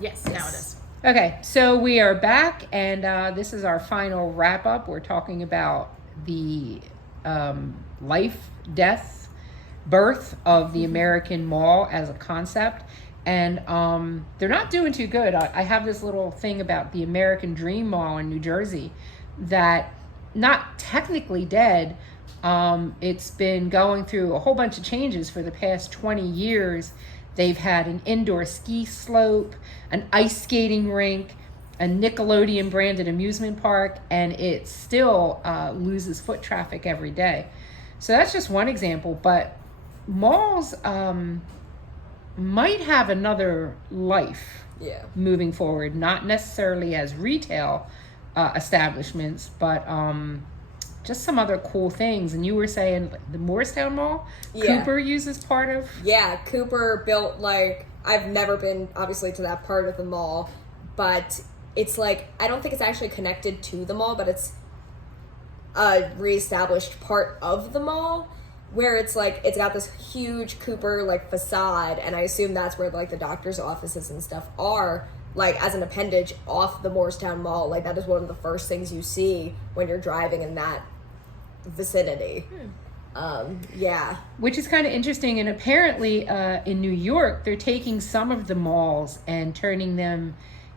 Yes, now it is. Okay, so we are back, and this is our final wrap up. We're talking about the life, death, birth of the American mall as a concept. And they're not doing too good. I have this little thing about the American Dream Mall in New Jersey that, not technically dead, it's been going through a whole bunch of changes for the past 20 years. They've had an indoor ski slope, an ice skating rink, a Nickelodeon branded amusement park, and it still loses foot traffic every day. So that's just one example, but malls might have another life moving forward, not necessarily as retail establishments, but just some other cool things. And you were saying the Morristown Mall, Cooper uses part of? Yeah, Cooper built, like, I've never been, obviously, to that part of the mall, but it's like, I don't think it's actually connected to the mall, but it's a reestablished part of the mall, where it's like, it's got this huge Cooper, like, facade, and I assume that's where, like, the doctor's offices and stuff are, like, as an appendage off the Morristown Mall. Like, that is one of the first things you see when you're driving in that vicinity. Which is kind of interesting. And apparently in New York, they're taking some of the malls and turning them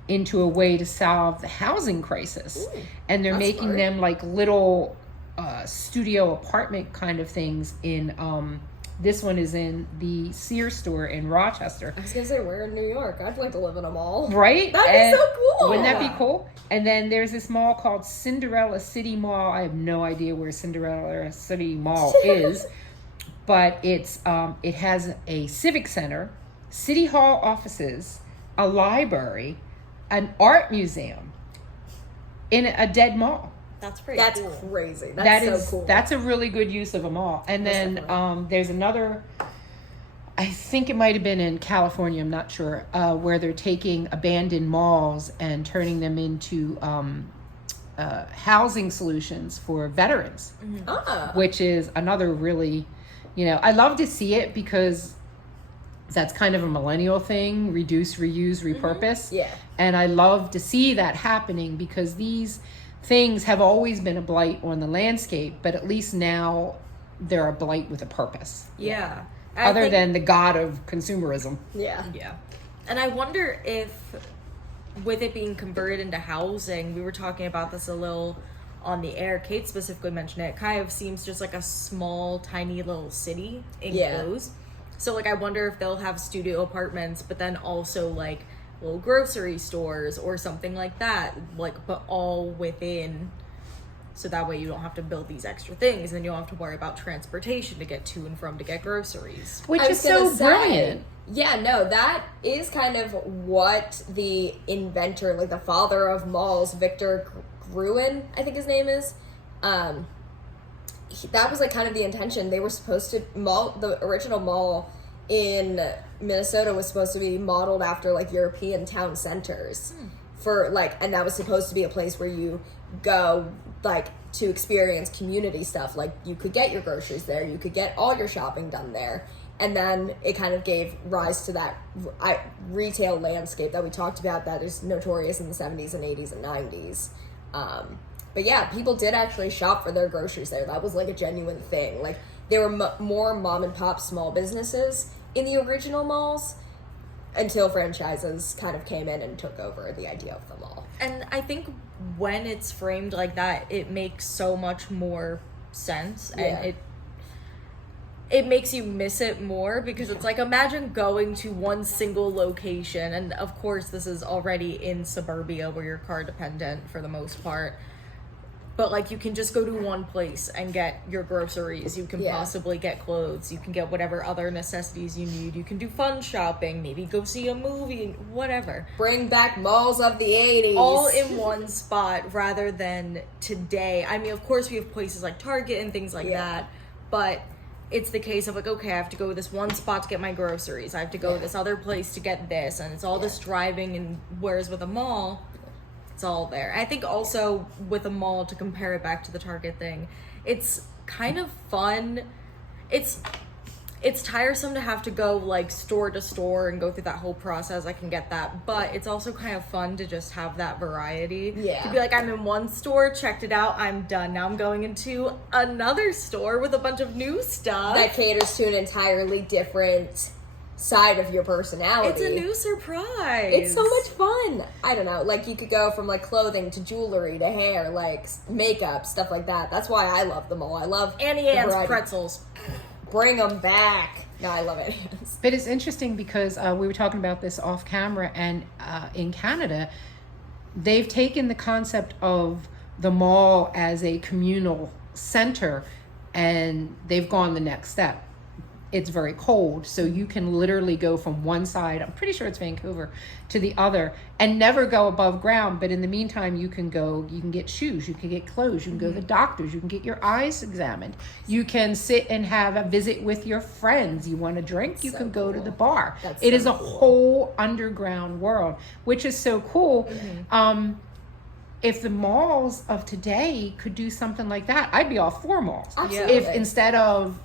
into a way to solve the housing crisis. And they're making them like little studio apartment kind of things in this one is in the Sears store in Rochester. I was gonna say, we're in New York. I'd like to live in a mall. Right? That'd be so cool. Wouldn't that be cool? And then there's this mall called Cinderella City Mall. I have no idea where Cinderella City Mall is, but it's it has a civic center, city hall offices, a library, an art museum in a dead mall. That's pretty cool. That's crazy. That's so cool. That's a really good use of a mall. And then there's another, I think it might have been in California, I'm not sure, where they're taking abandoned malls and turning them into housing solutions for veterans, which is another really, I love to see it because that's kind of a millennial thing, reduce, reuse, repurpose. Yeah. And I love to see that happening because these things have always been a blight on the landscape, but at least now they're a blight with a purpose. Yeah. Other than the god of consumerism. Yeah. Yeah. And I wonder if, with it being converted into housing, we were talking about this a little on the air. Kate specifically mentioned it. Kind of seems just like a small, tiny little city enclosed. So, like, I wonder if they'll have studio apartments, but then also, like, little grocery stores or something like that, like, but all within, so that way you don't have to build these extra things and you don't have to worry about transportation to get to and from to get groceries, which is so brilliant. Yeah, no, that is kind of what the inventor, like the father of malls, Victor Gruen, I think his name is, that was like kind of the intention. They were supposed to the original mall in Minnesota was supposed to be modeled after like European town centers for like, and that was supposed to be a place where you go like to experience community stuff. Like you could get your groceries there, you could get all your shopping done there. And then it kind of gave rise to that retail landscape that we talked about that is notorious in the 70s and 80s and 90s. But yeah, people did actually shop for their groceries there. That was like a genuine thing. Like there were more mom and pop small businesses in the original malls until franchises kind of came in and took over the idea of the mall. And I think when it's framed like that, it makes so much more sense, and it makes you miss it more because it's like, imagine going to one single location, and of course this is already in suburbia where you're car dependent for the most part, but like you can just go to one place and get your groceries, you can possibly get clothes, you can get whatever other necessities you need, you can do fun shopping, maybe go see a movie, whatever. Bring back malls of the 80s. All in one spot rather than today. I mean, of course we have places like Target and things like that, but it's the case of like, okay, I have to go to this one spot to get my groceries, I have to go to this other place to get this, and it's all this driving, and whereas with a mall, it's all there. I think also with a mall, to compare it back to the Target thing, it's kind of fun. It's it's tiresome to have to go like store to store and go through that whole process. I can get that, but it's also kind of fun to just have that variety. Yeah. To be like, I'm in one store, checked it out, I'm done. Now I'm going into another store with a bunch of new stuff that caters to an entirely different side of your personality. It's a new surprise. It's so much fun. I don't know, like you could go from like clothing to jewelry to hair, like makeup, stuff like that. That's why I love them all. I love Annie Ann's pretzels. Bring them back. No, I love Annie Ann's. But it's interesting because we were talking about this off camera, and in Canada, they've taken the concept of the mall as a communal center, and they've gone the next step. It's very cold, so you can literally go from one side, I'm pretty sure it's Vancouver, to the other and never go above ground. But in the meantime, you can get shoes, you can get clothes, you can go to the doctors, you can get your eyes examined, you can sit and have a visit with your friends. You want a drink, you can go to the bar. It is a whole underground world, which is so cool. If the malls of today could do something like that, I'd be all for malls. Absolutely. If instead of,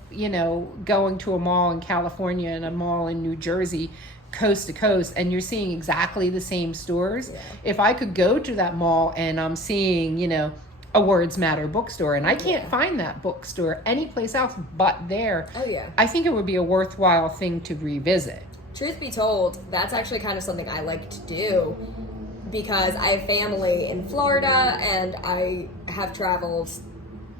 going to a mall in California and a mall in New Jersey, coast to coast, and you're seeing exactly the same stores, if I could go to that mall and I'm seeing, a Words Matter bookstore, and I can't find that bookstore anyplace else but there, I think it would be a worthwhile thing to revisit. Truth be told, that's actually kind of something I like to do, because I have family in Florida and I have traveled,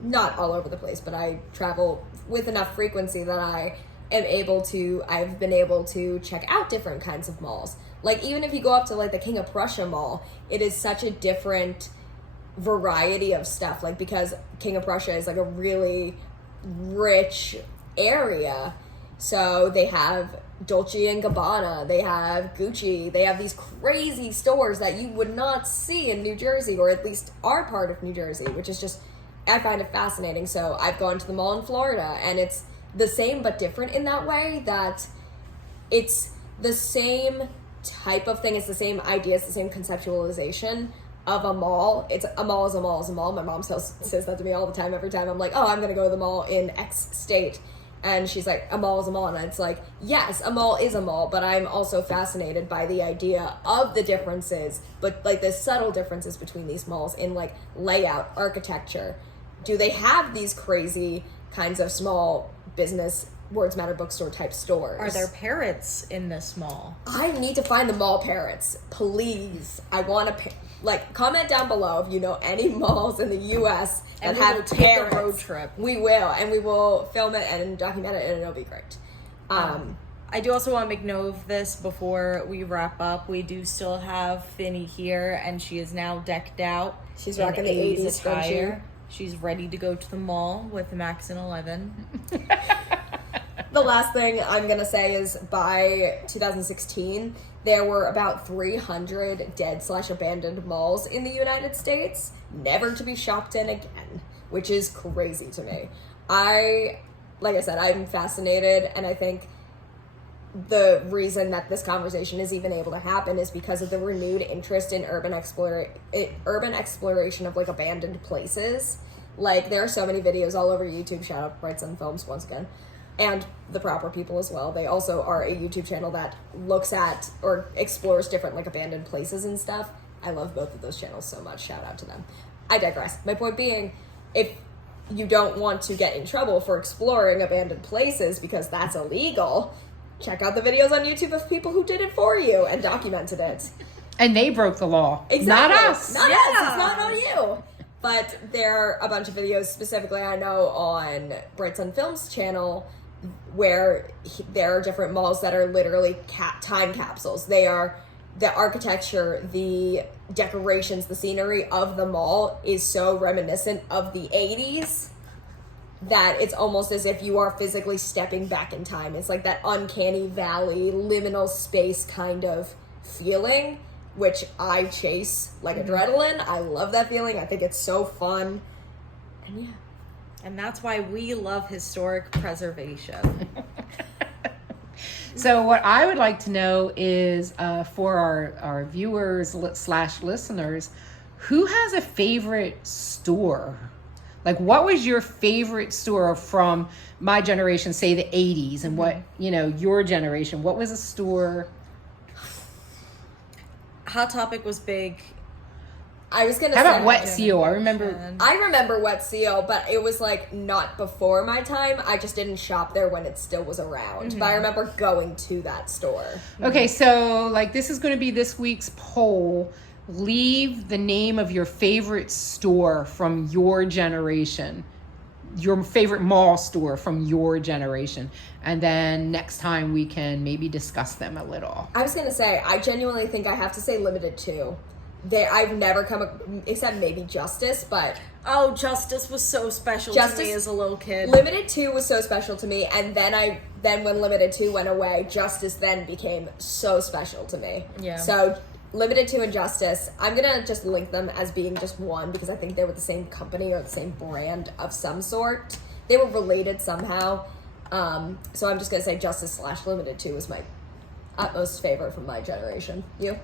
not all over the place, but I travel with enough frequency that I've been able to check out different kinds of malls. Like even if you go up to like the King of Prussia Mall, it is such a different variety of stuff, like because King of Prussia is like a really rich area. So they have Dolce & Gabbana, they have Gucci, they have these crazy stores that you would not see in New Jersey, or at least our part of New Jersey, which is just, I find it fascinating. So I've gone to the mall in Florida, and it's the same but different in that way, that it's the same type of thing, it's the same idea, it's the same conceptualization of a mall. It's a mall is a mall is a mall. My mom says that to me all the time. Every time I'm like, oh, I'm going to go to the mall in X state. And she's like, a mall is a mall. And it's like, yes, a mall is a mall, but I'm also fascinated by the idea of the differences, but like the subtle differences between these malls in like layout, architecture. Do they have these crazy kinds of small business Words Matter bookstore type stores? Are there parrots in this mall? I need to find the mall parrots, please. I want to comment down below if you know any malls in the U.S. that have parrots. Take a road trip. We will, and we will film it and document it, and it'll be great. I do also want to make note of this before we wrap up. We do still have Finny here, and she is now decked out. She's rocking the 80s attire. She's ready to go to the mall with Max and 11. The last thing I'm going to say is by 2016, there were about 300 dead/abandoned malls in the United States, never to be shopped in again, which is crazy to me. Like I said, I'm fascinated, and I think the reason that this conversation is even able to happen is because of the renewed interest in urban exploration of like abandoned places. Like there are so many videos all over YouTube. Shout out Bright Sun Films once again, and the Proper People as well. They also are a YouTube channel that looks at or explores different like abandoned places and stuff. I love both of those channels so much. Shout out to them. I digress. My point being, if you don't want to get in trouble for exploring abandoned places because that's illegal, check out the videos on YouTube of people who did it for you and documented it. And they broke the law. Exactly. Not us. Not us. It's not on you. But there are a bunch of videos, specifically I know on Bright Sun Films channel, where there are different malls that are literally time capsules. They are, the architecture, the decorations, the scenery of the mall is so reminiscent of the 80s that it's almost as if you are physically stepping back in time. It's like that uncanny valley, liminal space kind of feeling, which I chase like adrenaline. I love that feeling. I think it's so fun. And yeah. And that's why we love historic preservation. So what I would like to know is for our viewers / listeners, who has a favorite store? Like, what was your favorite store from my generation, say the 80s, and what, you know, your generation? What was a store? Hot Topic was big. I was gonna How say about Wet Seal? I remember Wet Seal, but it was like not before my time. I just didn't shop there when it still was around. But I remember going to that store. Okay, so like this is going to be this week's poll. Leave the name of your favorite store from your generation. Your favorite mall store from your generation. And then next time we can maybe discuss them a little. I was gonna say, I genuinely think I have to say Limited Too. I've never except maybe Justice, but oh, Justice was so special to me as a little kid. Limited 2 was so special to me, and then when Limited 2 went away, Justice then became so special to me. Yeah. So Limited 2 and Justice, I'm gonna just link them as being just one because I think they were the same company or the same brand of some sort. They were related somehow. So I'm just gonna say Justice / Limited 2 was my utmost favorite from my generation. You?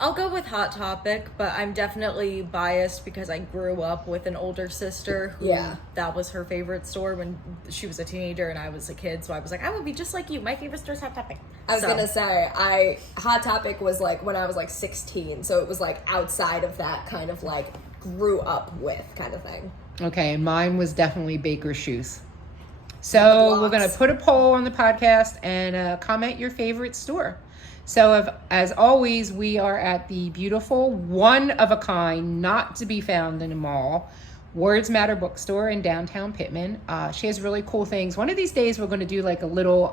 I'll go with Hot Topic, but I'm definitely biased because I grew up with an older sister who that was her favorite store when she was a teenager and I was a kid. So I was like, I would be just like you. My favorite store is Hot Topic. I was gonna say, Hot Topic was like when I was like 16, so it was like outside of that kind of like grew up with kind of thing. Okay, mine was definitely Baker's Shoes. So we're gonna put a poll on the podcast and comment your favorite store. So as always, we are at the beautiful, one of a kind, not to be found in a mall, Words Matter bookstore in downtown Pittman. She has really cool things. One of these days, we're going to do like a little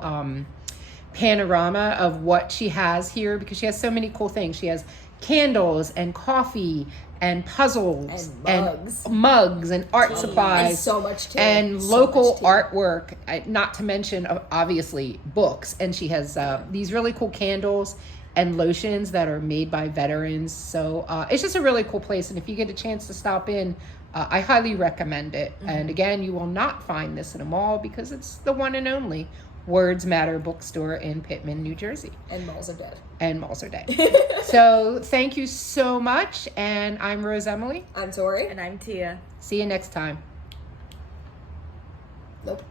panorama of what she has here because she has so many cool things. She has candles and coffee and puzzles and mugs and art supplies and so much tea. And local artwork, not to mention obviously books. And she has these really cool candles and lotions that are made by veterans. So it's just a really cool place, and if you get a chance to stop in, I highly recommend it. And again, you will not find this in a mall because it's the one and only Words Matter bookstore in Pittman, New Jersey. And malls are dead. And malls are dead. So thank you so much. And I'm Rose Emily. I'm Tori. And I'm Tia. See you next time. Nope.